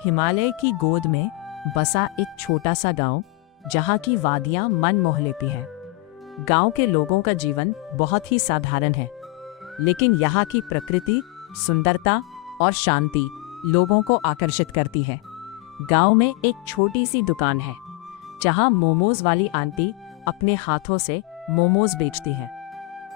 हिमालय की गोद में बसा एक छोटा सा गांव, जहां की वादियां मन मोह लेती हैं। गांव के लोगों का जीवन बहुत ही साधारण है, लेकिन यहाँ की प्रकृति, सुंदरता और शांति लोगों को आकर्षित करती है। गांव में एक छोटी सी दुकान है, जहां मोमोज वाली आंटी अपने हाथों से मोमोज बेचती है।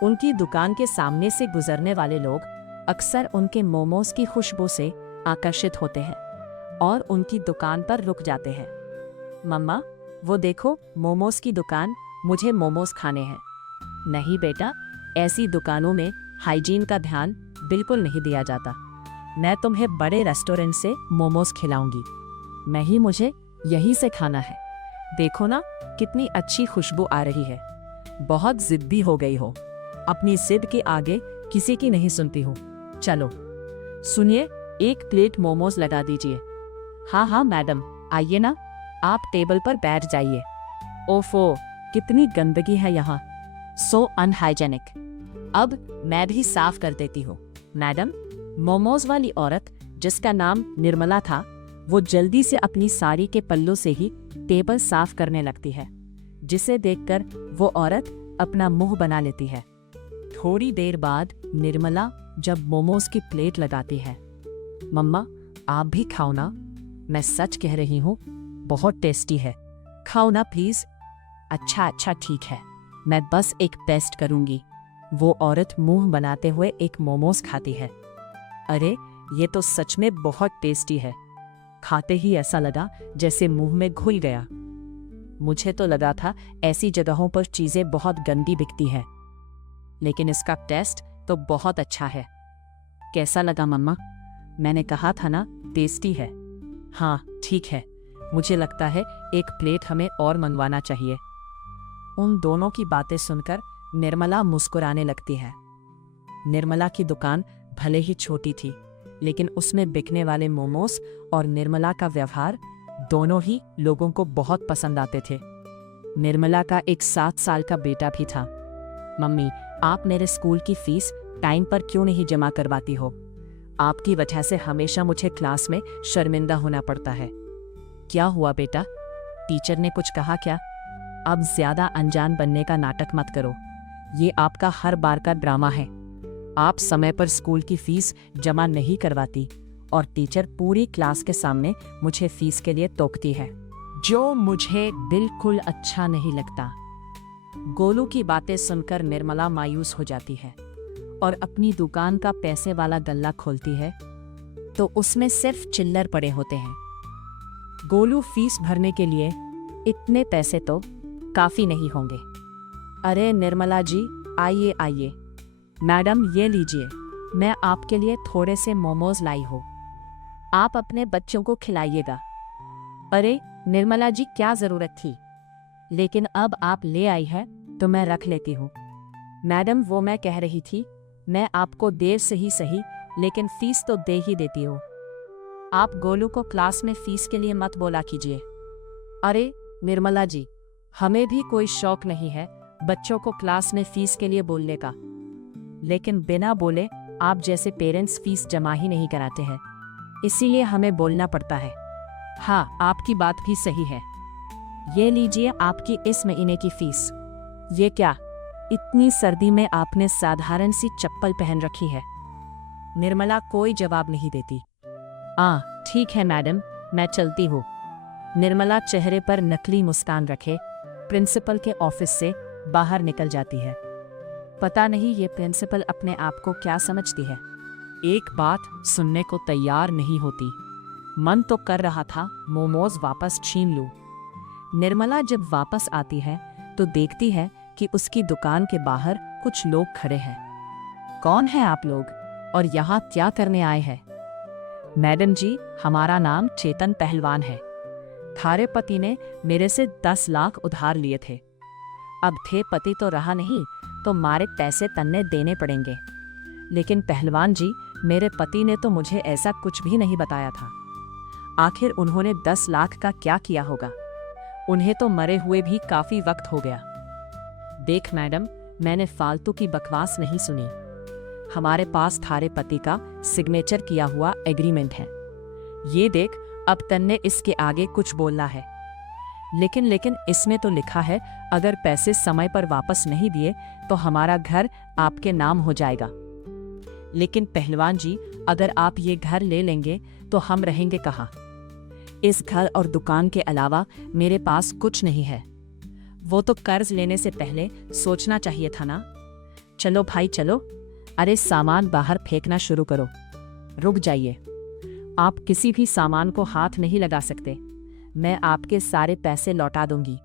उनकी दुकान के सामने से गुजरने वाले लोग अक्सर उनके मोमोज की खुशबू से आकर्षित होते हैं और उनकी दुकान पर रुक जाते हैं। मम्मा, वो देखो मोमोज की दुकान, मुझे मोमोज खाने हैं। नहीं बेटा, ऐसी दुकानों में हाइजीन का ध्यान बिल्कुल नहीं दिया जाता। मैं तुम्हें बड़े रेस्टोरेंट से मोमोज खिलाऊंगी, मुझे यहीं से खाना है। देखो ना, कितनी अच्छी खुशबू आ रही है। बहुत जिद्दी हो गई हो, अपनी जिद के आगे किसी की नहीं सुनती हो। चलो सुनिए, एक प्लेट मोमोज लगा दीजिए। हाँ मैडम, आइए ना, आप टेबल पर बैठ जाइए। ओफो, कितनी गंदगी है यहाँ, सो अनहाइजेनिक। अब मैं भी साफ कर देती हूँ। मैडम, मोमोज वाली औरत, जिसका नाम निर्मला था, वो जल्दी से अपनी साड़ी के पल्लों से ही टेबल साफ करने लगती है, जिसे देखकर वो औरत अपना मुंह बना लेती है। थोड़ी देर बाद निर्मला जब मोमोज की प्लेट लगाती है, मम्मा आप भी खाओ ना, मैं सच कह रही हूँ, बहुत टेस्टी है, खाओ ना प्लीज। अच्छा ठीक है, मैं बस एक टेस्ट करूंगी। वो औरत मुंह बनाते हुए एक मोमोज खाती है। अरे, ये तो सच में बहुत टेस्टी है। खाते ही ऐसा लगा जैसे मुंह में घुल गया। मुझे तो लगा था ऐसी जगहों पर चीजें बहुत गंदी बिकती हैं, लेकिन इसका टेस्ट तो बहुत अच्छा है। कैसा लगा मम्मा? मैंने कहा था ना, टेस्टी है। हाँ ठीक है, मुझे लगता है एक प्लेट हमें और मंगवाना चाहिए। उन दोनों की बातें सुनकर निर्मला मुस्कुराने लगती है। निर्मला की दुकान भले ही छोटी थी, लेकिन उसमें बिकने वाले मोमोज और निर्मला का व्यवहार दोनों ही लोगों को बहुत पसंद आते थे। निर्मला का एक 7 साल का बेटा भी था। मम्मी, आप मेरे स्कूल की फीस टाइम पर क्यों नहीं जमा करवाती हो? आपकी वजह से हमेशा मुझे क्लास में शर्मिंदा होना पड़ता है। क्या हुआ बेटा, टीचर ने कुछ कहा क्या? अब ज्यादा अनजान बनने का नाटक मत करो, ये आपका हर बार का ड्रामा है। आप समय पर स्कूल की फीस जमा नहीं करवाती और टीचर पूरी क्लास के सामने मुझे फीस के लिए टोकती है, जो मुझे बिल्कुल अच्छा नहीं लगता। गोलू की बातें सुनकर निर्मला मायूस हो जाती है और अपनी दुकान का पैसे वाला गल्ला खोलती है, तो उसमें सिर्फ चिल्लर पड़े होते हैं। गोलू फीस भरने के लिए इतने पैसे तो काफी नहीं होंगे। अरे निर्मला जी, आइए आइए। मैडम ये लीजिए, मैं आपके लिए थोड़े से मोमोज लाई हूँ, आप अपने बच्चों को खिलाइएगा। अरे निर्मला जी, क्या जरूरत थी, लेकिन अब आप ले आई है तो मैं रख लेती हूँ। मैडम, वो मैं कह रही थी, मैं आपको देर से ही सही, लेकिन फीस तो दे ही देती हूँ। आप गोलू को क्लास में फीस के लिए मत बोला कीजिए। अरे निर्मला जी, हमें भी कोई शौक नहीं है बच्चों को क्लास में फीस के लिए बोलने का, लेकिन बिना बोले आप जैसे पेरेंट्स फीस जमा ही नहीं कराते हैं, इसीलिए हमें बोलना पड़ता है। हाँ, आपकी बात भी सही है। ये लीजिए आपकी इस महीने की फीस। ये क्या, इतनी सर्दी में आपने साधारण सी चप्पल पहन रखी है? निर्मला कोई जवाब नहीं देती। ठीक है मैडम, मैं चलती हूँ। निर्मला चेहरे पर नकली मुस्कान रखे प्रिंसिपल के ऑफिस से बाहर निकल जाती है। पता नहीं ये प्रिंसिपल अपने आप को क्या समझती है, एक बात सुनने को तैयार नहीं होती। मन तो कर रहा था मोमोज वापस छीन लूं। निर्मला जब वापस आती है तो देखती है कि उसकी दुकान के बाहर कुछ लोग खड़े हैं। कौन है आप लोग और यहाँ क्या करने आए हैं? मैडम जी, हमारा नाम चेतन पहलवान है। थारे पति ने मेरे से 10 लाख उधार लिए थे। अब थे पति तो रहा नहीं, तो मारे पैसे तन्ने देने पड़ेंगे। लेकिन पहलवान जी, मेरे पति ने तो मुझे ऐसा कुछ भी नहीं बताया था। आखिर उन्होंने 10 लाख का क्या किया होगा? उन्हें तो मरे हुए भी काफी वक्त हो गया। देख मैडम, मैंने फालतू की बकवास नहीं सुनी। हमारे पास थारे पति का सिग्नेचर किया हुआ एग्रीमेंट है। ये देख, अब तन्ने इसके आगे कुछ बोलना है, लेकिन इसमें तो लिखा है अगर पैसे समय पर वापस नहीं दिए तो हमारा घर आपके नाम हो जाएगा। लेकिन पहलवान जी, अगर आप ये घर ले लेंगे तो हम रहेंगे कहाँ? इस घर और दुकान के अलावा मेरे पास कुछ नहीं है। वो तो कर्ज लेने से पहले सोचना चाहिए था ना। चलो भाई चलो। अरे सामान बाहर फेंकना शुरू करो। रुक जाइए, आप किसी भी सामान को हाथ नहीं लगा सकते। मैं आपके सारे पैसे लौटा दूंगी।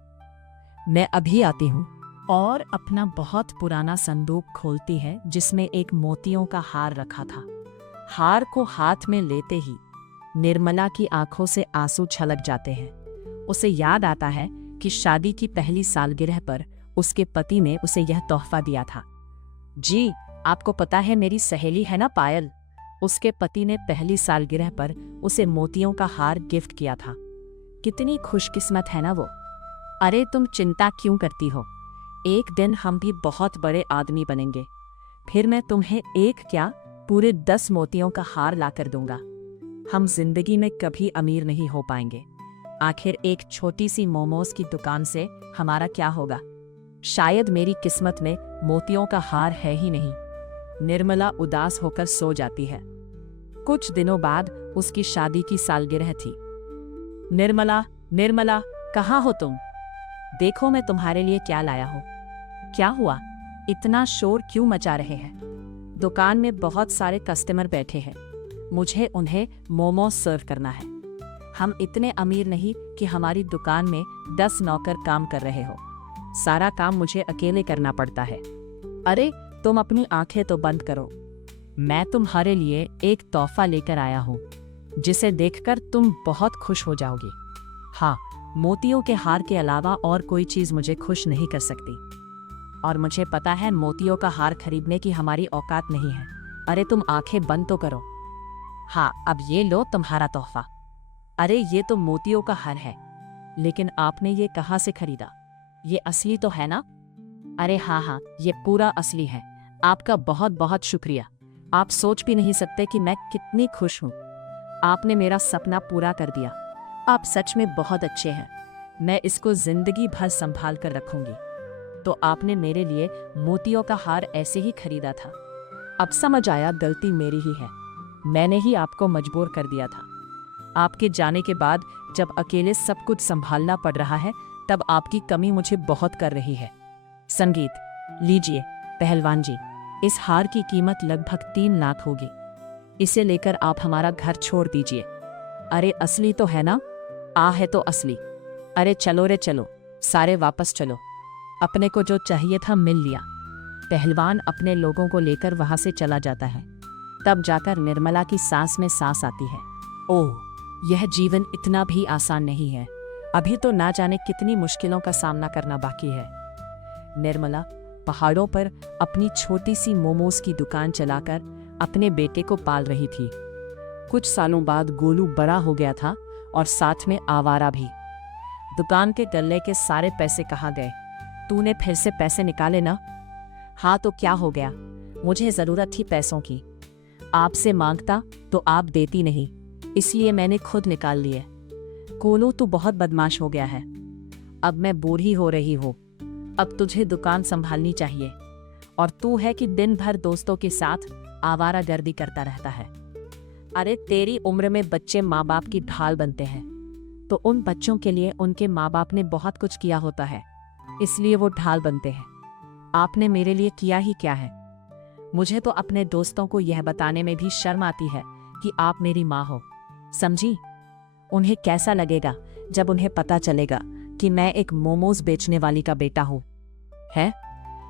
मैं अभी आती हूँ। और अपना बहुत पुराना संदूक खोलती है जिसमें एक मोतियों का हार रखा था। हार को हाथ में लेते ही निर्मला की आंखों से आंसू छलक जाते हैं। उसे याद आता है कि शादी की पहली सालगिरह पर उसके पति ने उसे यह तोहफा दिया था। जी, आपको पता है मेरी सहेली है ना पायल, उसके पति ने पहली सालगिरह पर उसे मोतियों का हार गिफ्ट किया था। कितनी खुशकिस्मत है ना वो। अरे तुम चिंता क्यों करती हो, एक दिन हम भी बहुत बड़े आदमी बनेंगे। फिर मैं तुम्हें एक क्या पूरे 10 मोतियों का हार ला कर दूंगा। हम जिंदगी में कभी अमीर नहीं हो पाएंगे। आखिर एक छोटी सी मोमोज की दुकान से हमारा क्या होगा? शायद मेरी किस्मत में मोतियों का हार है ही नहीं। निर्मला उदास होकर सो जाती है। कुछ दिनों बाद उसकी शादी की सालगिरह थी। निर्मला, निर्मला, कहाँ हो तुम? देखो मैं तुम्हारे लिए क्या लाया हूँ। क्या हुआ, इतना शोर क्यों मचा रहे हैं? दुकान में बहुत सारे कस्टमर बैठे हैं, मुझे उन्हें मोमोज सर्व करना है। हम इतने अमीर नहीं कि हमारी दुकान में 10 नौकर काम कर रहे हो। सारा काम मुझे अकेले करना पड़ता है। अरे तुम अपनी आंखें तो बंद करो। मैं तुम्हारे लिए एक तोहफा लेकर आया हूँ जिसे देखकर तुम बहुत खुश हो जाओगी। हाँ, मोतियों के हार के अलावा और कोई चीज मुझे खुश नहीं कर सकती। और मुझे पता है मोतियों का हार खरीदने की हमारी औकात नहीं है। अरे तुम आंखें बंद तो करो। हाँ, अब ये लो तुम्हारा तोहफा। अरे ये तो मोतियों का हार है, लेकिन आपने ये कहाँ से खरीदा? ये असली तो है ना? अरे हाँ हाँ, ये पूरा असली है। आपका बहुत बहुत शुक्रिया। आप सोच भी नहीं सकते कि मैं कितनी खुश हूँ। आपने मेरा सपना पूरा कर दिया। आप सच में बहुत अच्छे हैं। मैं इसको जिंदगी भर संभाल कर रखूंगी। तो आपने मेरे लिए मोतियों का हार ऐसे ही खरीदा था। अब समझ आया गलती मेरी ही है। मैंने ही आपको मजबूर कर दिया था। आपके जाने के बाद जब अकेले सब कुछ संभालना पड़ रहा है तब आपकी कमी मुझे बहुत कर रही है। संगीत, लीजिए पहलवान जी, इस हार की कीमत लगभग 3 लाख होगी। इसे लेकर आप हमारा घर छोड़ दीजिए। अरे असली तो है ना? है तो असली। अरे चलो रे चलो, सारे वापस चलो। अपने को जो चाहिए था मिल लिया। पहलवान अपने लोगों को लेकर वहां से चला जाता है। तब जाकर निर्मला की सांस में सांस आती है। ओह, यह जीवन इतना भी आसान नहीं है। अभी तो ना जाने कितनी मुश्किलों का सामना करना बाकी है। निर्मला पहाड़ों पर अपनी छोटी सी मोमोज की दुकान चलाकर अपने बेटे को पाल रही थी। कुछ सालों बाद गोलू बड़ा हो गया था और साथ में आवारा भी। दुकान के गल्ले के सारे पैसे कहाँ गए? तूने फिर से पैसे निकाले ना? हाँ तो क्या हो गया, मुझे जरूरत थी पैसों की। आपसे मांगता तो आप देती नहीं, इसलिए मैंने खुद निकाल लिए। गोलू तू बहुत बदमाश हो गया है। अब मैं बूढ़ी हो रही हूँ, अब तुझे दुकान संभालनी चाहिए। और तू है कि दिन भर दोस्तों के साथ आवारागर्दी करता रहता है। अरे तेरी उम्र में बच्चे माँ बाप की ढाल बनते हैं, तो उन बच्चों के लिए उनके माँ बाप ने बहुत कुछ किया होता है, इसलिए वो ढाल बनते हैं। आपने मेरे लिए किया ही क्या है? मुझे तो अपने दोस्तों को यह बताने में भी शर्म आती है कि आप मेरी माँ हो, समझी? उन्हें कैसा लगेगा जब उन्हें पता चलेगा कि मैं एक मोमोज बेचने वाली का बेटा हूँ। है,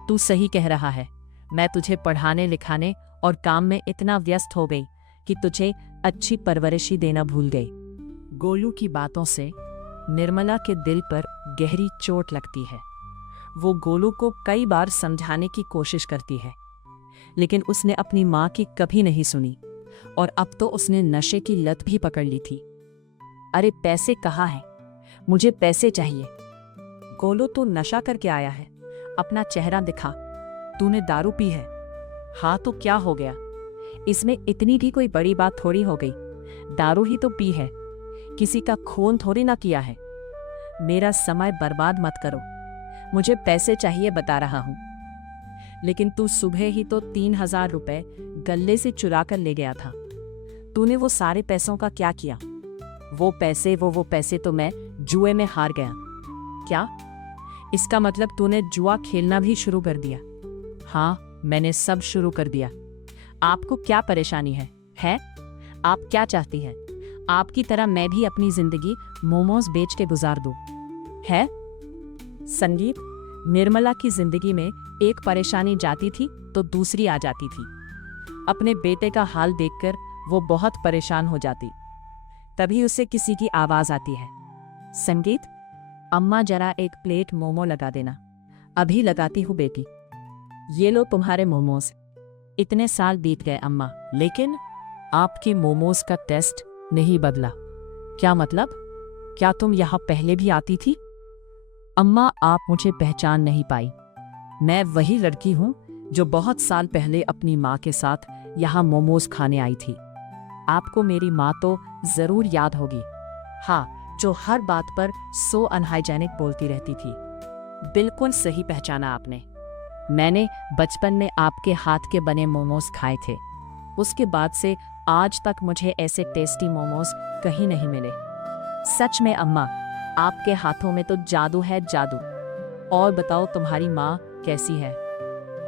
तू सही कह रहा है। मैं तुझे पढ़ाने लिखाने और काम में इतना व्यस्त हो गई कि तुझे अच्छी परवरिश ही देना भूल गई। गोलू की बातों से निर्मला के दिल पर गहरी चोट लगती है। वो गोलू को कई बार समझाने की कोशिश करती है, लेकिन उसने अपनी माँ की कभी नहीं सुनी और अब तो उसने नशे की लत भी पकड़ ली थी। अरे पैसे कहाँ हैं? मुझे पैसे चाहिए। गोलू तू नशा करके आया है, अपना चेहरा दिखा। तूने दारू पी है? हाँ तो क्या हो गया, इसमें इतनी भी कोई बड़ी बात थोड़ी हो गई। दारू ही तो पी है, किसी का खून थोड़ी ना किया है। मेरा समय बर्बाद मत करो। मुझे पैसे चाहिए बता रहा हूं। लेकिन तू सुबह ही तो 3,000 रुपए गल्ले से चुरा कर ले गया था। तूने वो सारे पैसों का क्या किया? वो पैसे तो मैं जुए में हार गया। क्या? इसका मतलब तूने जुआ खेलना भी शुरू कर दिया? हाँ, मैंने सब शुरू कर दिया। आपको क्या परेशानी है? आप क्या चाहती हैं? आपकी तरह मैं भी अपनी जिंदगी मोमोज बेच के गुजार दूं। है? संगीत, निर्मला की जिंदगी में एक परेशानी जाती थी तो दूसरी आ जाती थी। अपने बेटे का हाल देखकर वो बहुत परेशान हो जाती। तभी उसे किसी की आवाज आती है, संगीत, अम्मा जरा एक प्लेट मोमो लगा देना। अभी लगाती हूँ बेटी। ये लो तुम्हारे मोमोज। इतने साल बीत गए अम्मा, लेकिन आपके मोमोज का टेस्ट नहीं बदला। क्या मतलब? क्या तुम यहाँ पहले भी आती थी? अम्मा, आप मुझे पहचान नहीं पाई। मैं वही लड़की हूँ जो बहुत साल पहले अपनी माँ के साथ यहाँ मोमोज खाने आई थी। आपको मेरी माँ तो जरूर याद होगी। हाँ, जो हर बात पर सो अनहाइजेनिक बोलती रहती थी। बिल्कुल सही पहचाना आपने। मैंने बचपन में आपके हाथ के बने मोमोज खाए थे। उसके बाद से आज तक मुझे ऐसे टेस्टी मोमोज कहीं नहीं मिले। सच में अम्मा, आपके हाथों में तो जादू है, जादू। और बताओ, तुम्हारी माँ कैसी है?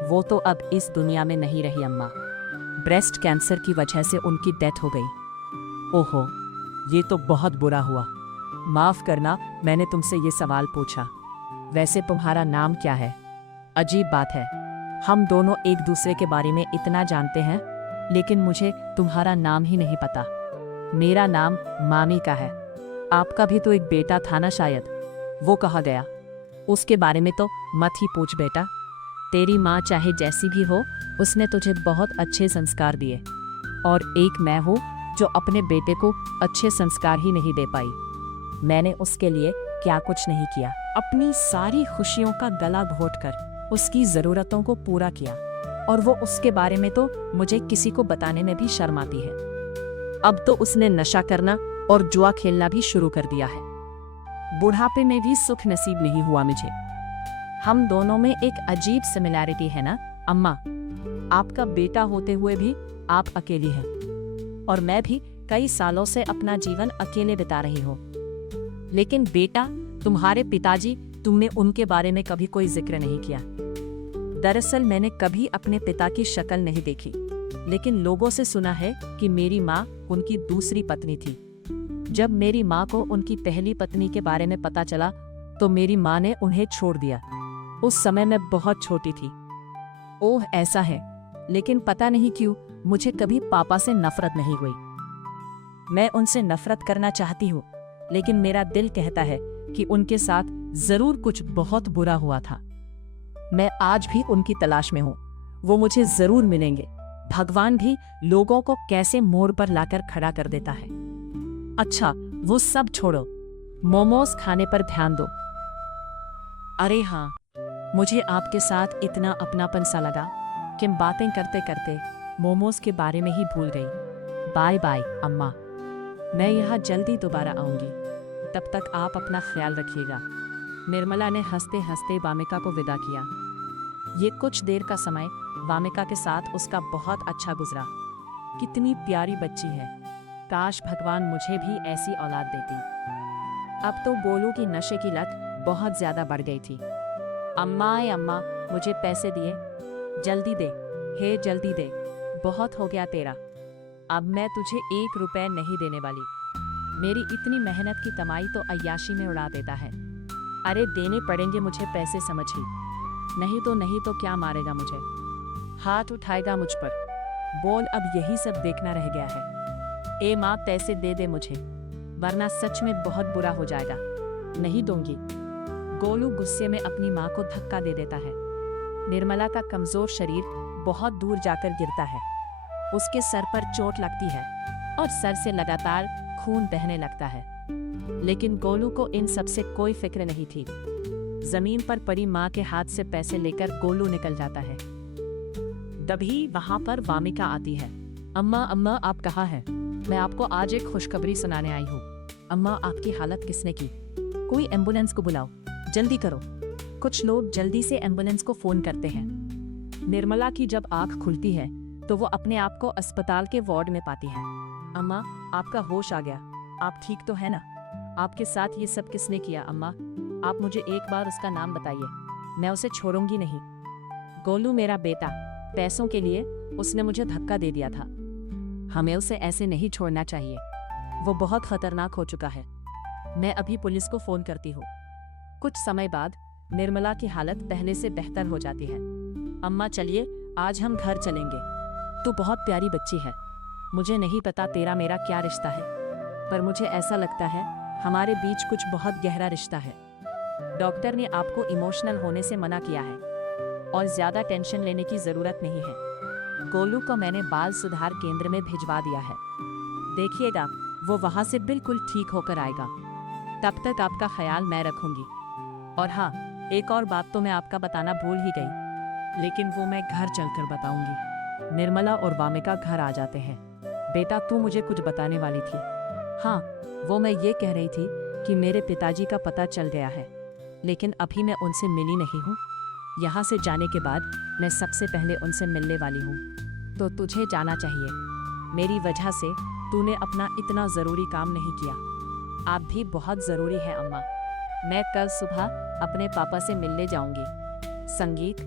वो तो अब इस दुनिया में नहीं रही अम्मा। ब्रेस्ट कैंसर की वजह से उनकी डेथ हो गई। ओहो, ये तो बहुत बुरा हुआ। माफ करना, मैंने तुमसे ये सवाल पूछा। वैसे तुम्हारा नाम क्या है? अजीब बात है, हम दोनों एक दूसरे के बारे में इतना जानते हैं, लेकिन मुझे तुम्हारा नाम ही नहीं पता। मेरा नाम मामी का है। आपका भी तो एक बेटा था ना शायद? वो कहाँ गया? उसके बारे में तो मत ही पूछ बेटा। तेरी माँ चाहे जैसी भी हो, उसने तुझे बहुत अच्छे संस्कार दिए। और एक मैं हूँ जो अपने बेटे को अच्छे संस्कार ही नहीं दे पाई। मैंने उसके लिए क्या कुछ नहीं किया। अपनी सारी खुशियों का गला घोटकर उसकी जरूरतों को पूरा किया, और वो उसके बारे में तो मुझे किसी को बताने में भी शर्म आती है। अब तो उसने नशा करना और जुआ खेलना भी शुरू कर दिया है। बुढ़ापे में भी सुख नसीब नहीं हुआ मुझे। हम दोनों में एक अजीब सिमिलैरिटी है ना अम्मा? आपका बेटा होते हुए भी आप अकेली हैं, और मैं भी कई सालों से अपना जीवन अकेले बिता रही हूँ। लेकिन बेटा, तुम्हारे पिताजी, तुमने उनके बारे में कभी कोई जिक्र नहीं किया। दरअसल मैंने कभी अपने पिता की शक्ल नहीं देखी, लेकिन लोगों से सुना है कि मेरी माँ उनकी दूसरी पत्नी थी। जब मेरी माँ को उनकी पहली पत्नी के बारे में पता चला तो मेरी माँ ने उन्हें छोड़ दिया। उस समय मैं बहुत छोटी थी। ओह, ऐसा है। लेकिन पता नहीं क्यों मुझे कभी पापा से नफरत नहीं हुई। मैं उनसे नफरत करना चाहती हूँ, लेकिन मेरा दिल कहता है कि उनके साथ जरूर कुछ बहुत बुरा हुआ था। मैं आज भी उनकी तलाश में हूँ। वो मुझे जरूर मिलेंगे। भगवान भी लोगों को कैसे मोड़ पर लाकर खड़ा कर देता है। अच्छा, वो सब छोड़ो, मोमोज खाने पर ध्यान दो। अरे हाँ, मुझे आपके साथ इतना अपनापन सा लगा कि बातें करते करते मोमोज के बारे में ही भूल गई। बाय बाय अम्मा, मैं यहाँ जल्दी दोबारा आऊंगी। तब तक आप अपना ख्याल रखिएगा। निर्मला ने हंसते हंसते वामिका को विदा किया। ये कुछ देर का समय वामिका के साथ उसका बहुत अच्छा गुजरा। कितनी प्यारी बच्ची है। काश भगवान मुझे भी ऐसी औलाद देती। अब तो गोलू की नशे की लत बहुत ज्यादा बढ़ गई थी। अम्मा मुझे पैसे दिए, जल्दी दे, हे जल्दी दे, बहुत हो गया तेरा। अब मैं तुझे 1 रुपए नहीं देने वाली। मेरी इतनी मेहनत की कमाई तो अय्याशी में उड़ा देता है। अरे देने पड़ेंगे मुझे पैसे, समझी? नहीं तो क्या मारेगा मुझे? हाथ उठाएगा मुझ पर? बोल, अब यही सब देखना रह गया है। ए माँ, पैसे दे दे मुझे, वरना सच में बहुत बुरा हो जाएगा। नहीं दूंगी। गोलू गुस्से में अपनी माँ को धक्का दे देता है। निर्मला का कमजोर शरीर बहुत दूर जाकर गिरता है। उसके सर पर चोट लगती है और सर से लगातार खून बहने लगता है। लेकिन गोलू को इन सब से कोई फिक्र नहीं थी। जमीन पर पड़ी माँ के हाथ से पैसे लेकर गोलू निकल जाता है। तभी वहां पर वामिका आती है। अम्मा, आप कहाँ हैं? मैं आपको आज एक खुशखबरी सुनाने आई हूँ। अम्मा, आपकी हालत किसने की? कोई एम्बुलेंस को बुलाओ, जल्दी करो। कुछ लोग जल्दी से एम्बुलेंस को फोन करते हैं। निर्मला की जब आंख खुलती है तो वो अपने आप को अस्पताल के वार्ड में पाती है। अम्मा, आपका होश आ गया, आप ठीक तो है ना? आपके साथ ये सब किसने किया अम्मा? आप मुझे एक बार उसका नाम बताइए, मैं उसे छोड़ूंगी नहीं। गोलू मेरा बेटा, पैसों के लिए उसने मुझे धक्का दे दिया था। हमें उसे ऐसे नहीं छोड़ना चाहिए, वो बहुत खतरनाक हो चुका है। मैं अभी पुलिस को फोन करती हूँ। कुछ समय बाद निर्मला की हालत पहले से बेहतर हो जाती है। अम्मा चलिए, आज हम घर चलेंगे। तू बहुत प्यारी बच्ची है। मुझे नहीं पता तेरा मेरा क्या रिश्ता है, पर मुझे ऐसा लगता है हमारे बीच कुछ बहुत गहरा रिश्ता है। डॉक्टर ने आपको इमोशनल होने से मना किया है और ज्यादा टेंशन लेने की जरूरत नहीं है। गोलू को मैंने बाल सुधार केंद्र में भिजवा दिया है। देखिएगा, वो वहां से बिल्कुल ठीक होकर आएगा। तब तक आपका ख्याल मैं रखूंगी। और हाँ, एक और बात तो मैं आपका बताना भूल ही गई, लेकिन वो मैं घर चलकर बताऊंगी। निर्मला और वामिका घर आ जाते हैं। बेटा, तू मुझे कुछ बताने वाली थी। हाँ, वो मैं ये कह रही थी कि मेरे पिताजी का पता चल गया है, लेकिन अभी मैं उनसे मिली नहीं हूँ। यहाँ से जाने के बाद मैं सबसे पहले उनसे मिलने वाली हूँ, तो तुझे जाना चाहिए। मेरी वजह से तूने अपना इतना ज़रूरी काम नहीं किया। आप भी बहुत ज़रूरी है अम्मा। मैं कल सुबह अपने पापा से मिलने जाऊंगी। संगीत,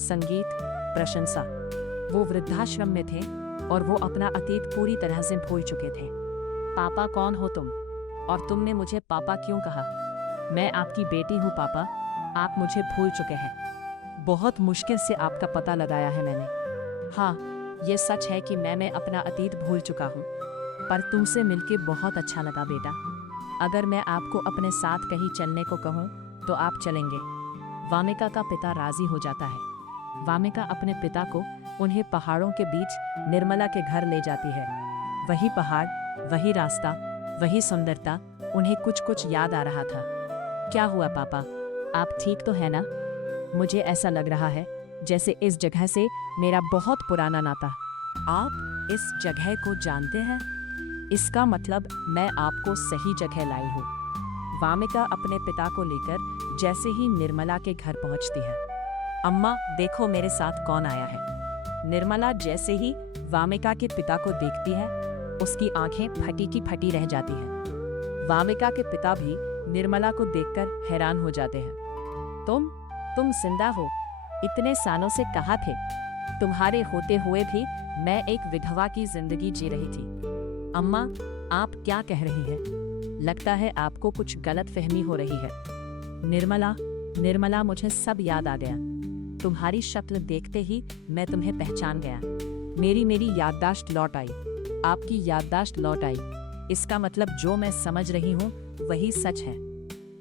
संगीत, प्रशंसा। वो वृद्धाश्रम में थे और वो अपना अतीत पूरी तरह से भूल चुके थे। पापा, कौन हो तुम? और तुमने मुझे पापा क्यों कहा? मैं आपकी बेटी हूँ पापा, आप मुझे भूल चुके हैं। बहुत मुश्किल से आपका पता लगाया है मैंने। हाँ, ये सच है कि मैं अपना अतीत भूल चुका हूँ, पर तुमसे मिलके बहुत अच्छा लगा बेटा। अगर मैं आपको अपने साथ कहीं चलने को कहूँ तो आप चलेंगे? वामिका का पिता राजी हो जाता है। वामिका अपने पिता को उन्हें पहाड़ों के बीच निर्मला के घर ले जाती है। वही पहाड़, वही रास्ता, वही सुंदरता, उन्हें कुछ कुछ याद आ रहा था। क्या हुआ पापा, आप ठीक तो है ना? मुझे ऐसा लग रहा है जैसे इस जगह से मेरा बहुत पुराना नाता। आप इस जगह को जानते हैं? इसका मतलब मैं आपको सही जगह लाई हूँ। वामिका अपने पिता को लेकर जैसे ही निर्मला के घर पहुंचती है। अम्मा, देखो मेरे साथ कौन आया है। निर्मला जैसे ही वामिका के पिता को देखती है, उसकी आंखें फटी की फटी रह जाती हैं। वामिका के पिता भी निर्मला को देखकर हैरान हो जाते हैं। तुम जिंदा हो? इतने सालों से कहाँ थे? तुम्हारे होते हुए भी मैं एक विधवा की जिंदगी जी रही थी। अम्मा, आप क्या कह रही हैं? लगता है आपको कुछ गलत फहमी हो रही है। निर्मला, मुझे सब याद आ गया। तुम्हारी शक्ल देखते ही मैं तुम्हें पहचान गया। मेरी याददाश्त लौट आई। आपकी याददाश्त लौट आई। इसका मतलब जो मैं समझ रही हूँ वही सच है।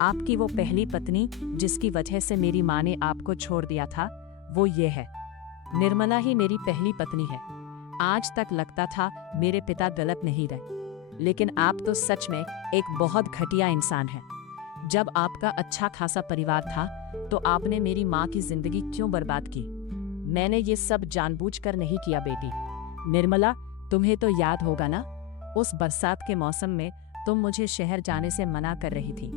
आपकी वो पहली पत्नी जिसकी वजह से मेरी माँ ने आपको छोड़ दिया था, वो ये है। निर्मला ही मेरी पहली पत्नी है। आज तक लगता था मेरे पिता गलत नहीं रहे, लेकिन आप तो सच में एक बहुत घटिया इंसान हैं। जब आपका अच्छा खासा परिवार था तो आपने मेरी माँ की जिंदगी क्यों बर्बाद की? मैंने ये सब जानबूझकर नहीं किया बेटी। निर्मला, तुम्हें तो याद होगा ना, उस बरसात के मौसम में तुम मुझे शहर जाने से मना कर रही थी।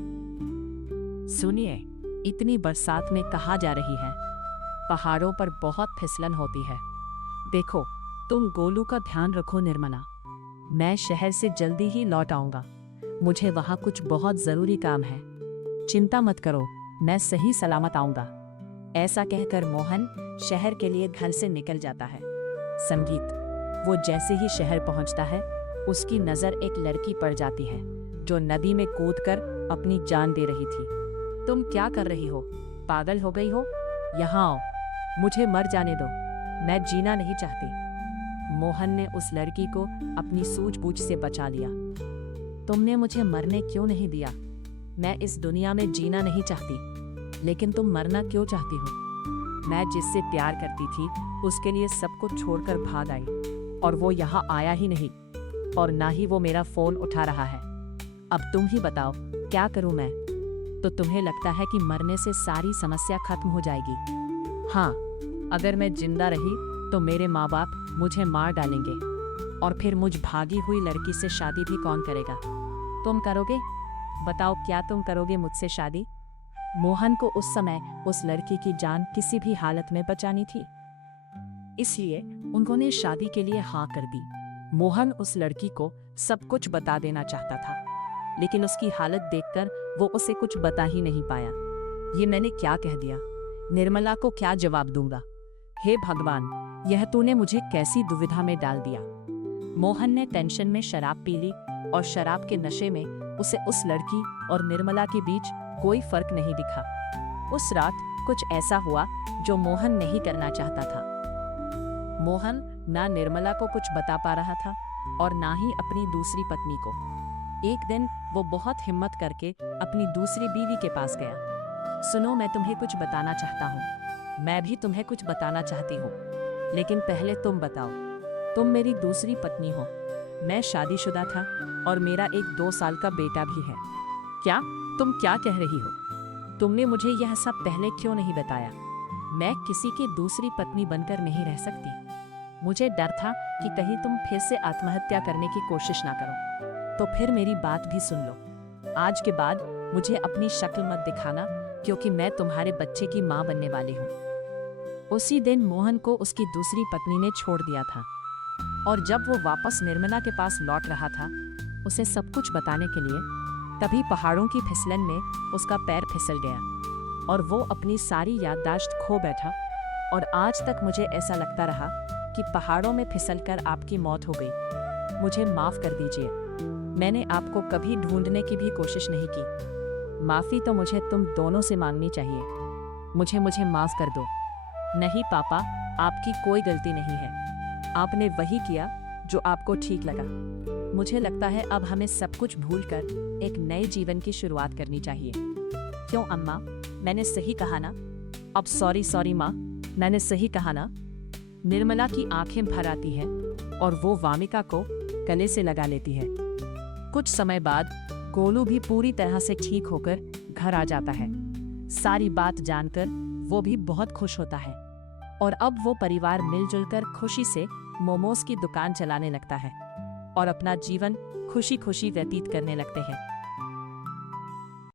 सुनिए, इतनी बरसात में कहाँ जा रही हैं? पहाड़ों पर बहुत फिसलन होती है। देखो, तुम गोलू का ध्यान रखो निर्मला। मैं शहर से जल्दी ही लौट आऊंगा। मुझे वहाँ कुछ बहुत जरूरी काम है। चिंता मत करो, मैं सही सलामत आऊंगा। ऐसा कहकर मोहन शहर के लिए घर से निकल जाता है। संगीत, वो जैसे ही शहर पहुंचता है, उसकी नजर एक लड़की पड़ जाती है जो नदी में कूदकर अपनी जान दे रही थी। तुम क्या कर रही हो? पागल हो गई हो? यहाँ आओ, मुझे मर जाने दो, मैं जीना नहीं चाहती। मोहन ने उस लड़की को अपनी सूझबूझ से बचा लिया। तुमने मुझे मरने क्यों नहीं दिया? मैं इस दुनिया में जीना नहीं चाहती, लेकिन तुम मरना क्यों चाहती हो? मैं जिससे प्यार करती थी उसके लिए सब कुछ छोड़कर भाग आई, और वो यहाँ आया ही नहीं, और ना ही वो मेरा फोन उठा रहा है। अब तुम ही बताओ, क्या करूं मैं? तो तुम्हें लगता है कि मरने से सारी समस्या खत्म हो जाएगी? हाँ, अगर मैं जिंदा रही तो मेरे माँ बाप मुझे मार डालेंगे, और फिर मुझ भागी हुई लड़की से शादी भी कौन करेगा? तुम करोगे? बताओ, क्या तुम करोगे मुझसे शादी? मोहन को उस समय उस लड़की की जान किसी भी हालत में बचानी थी, इसलिए उन्होंने शादी के लिए हाँ कर दी। मोहन उस लड़की को सब कुछ बता देना चाहता था, लेकिन उसकी हालत देखकर वो उसे कुछ बता ही नहीं पाया। ये मैंने क्या कह दिया? निर्मला को क्या जवाब दूंगा? हे भगवान, यह तूने मुझे कैसी दुविधा में डाल दिया। मोहन ने टेंशन में शराब पी ली और शराब के नशे में उसे उस लड़की और निर्मला के बीच कोई फर्क नहीं दिखा। उस रात कुछ ऐसा हुआ जो मोहन नहीं करना चाहता था। मोहन ना निर्मला को कुछ बता पा रहा था और ना ही अपनी दूसरी पत्नी को। एक दिन वो बहुत हिम्मत करके अपनी दूसरी बीवी के पास गया। सुनो, मैं तुम्हें कुछ बताना चाहता हूँ। मैं भी तुम्हें कुछ बताना चाहती हूँ, लेकिन पहले तुम बताओ। तुम मेरी दूसरी पत्नी हो, मैं शादीशुदा था और मेरा एक 2 साल का बेटा भी है। क्या? तुम क्या कह रही हो? तुमने मुझे यह सब पहले क्यों नहीं बताया? मैं किसी की दूसरी पत्नी बनकर नहीं रह सकती। मुझे डर था कि कहीं तुम फिर से आत्महत्या करने की कोशिश ना करो। तो फिर मेरी बात भी सुन लो। आज के बाद मुझे अपनी शक्ल मत दिखाना, क्योंकि मैं तुम्हारे बच्चे की माँ बनने वाली हूँ। उसी दिन मोहन को उसकी दूसरी पत्नी ने छोड़ दिया था, और जब वो वापस निर्मला के पास लौट रहा था उसे सब कुछ बताने के लिए, तभी पहाड़ों की फिसलन में उसका पैर फिसल गया और वो अपनी सारी याददाश्त खो बैठा। और आज तक मुझे ऐसा लगता रहा कि पहाड़ों में फिसलकर आपकी मौत हो गई। मुझे माफ़ कर दीजिए, मैंने आपको कभी ढूंढने की भी कोशिश नहीं की। माफ़ी तो मुझे तुम दोनों से मांगनी चाहिए। मुझे माफ़ कर दो। नहीं पापा, आपकी कोई गलती नहीं है। आपने वही किया जो आपको ठीक लगा। मुझे लगता है अब हमें सब कुछ भूलकर एक नए जीवन की शुरुआत करनी चाहिए। क्यों अम्मा, मैंने सही कहा ना? अब सॉरी माँ, मैंने सही कहा ना? निर्मला की आंखें भर आती हैं और वो वामिका को गले से लगा लेती है। कुछ समय बाद गोलू भी पूरी तरह से ठीक होकर घर आ जाता है। सारी बात जानकर वो भी बहुत खुश होता है और अब वो परिवार मिलजुल कर खुशी से मोमोज की दुकान चलाने लगता है और अपना जीवन खुशी खुशी व्यतीत करने लगते हैं।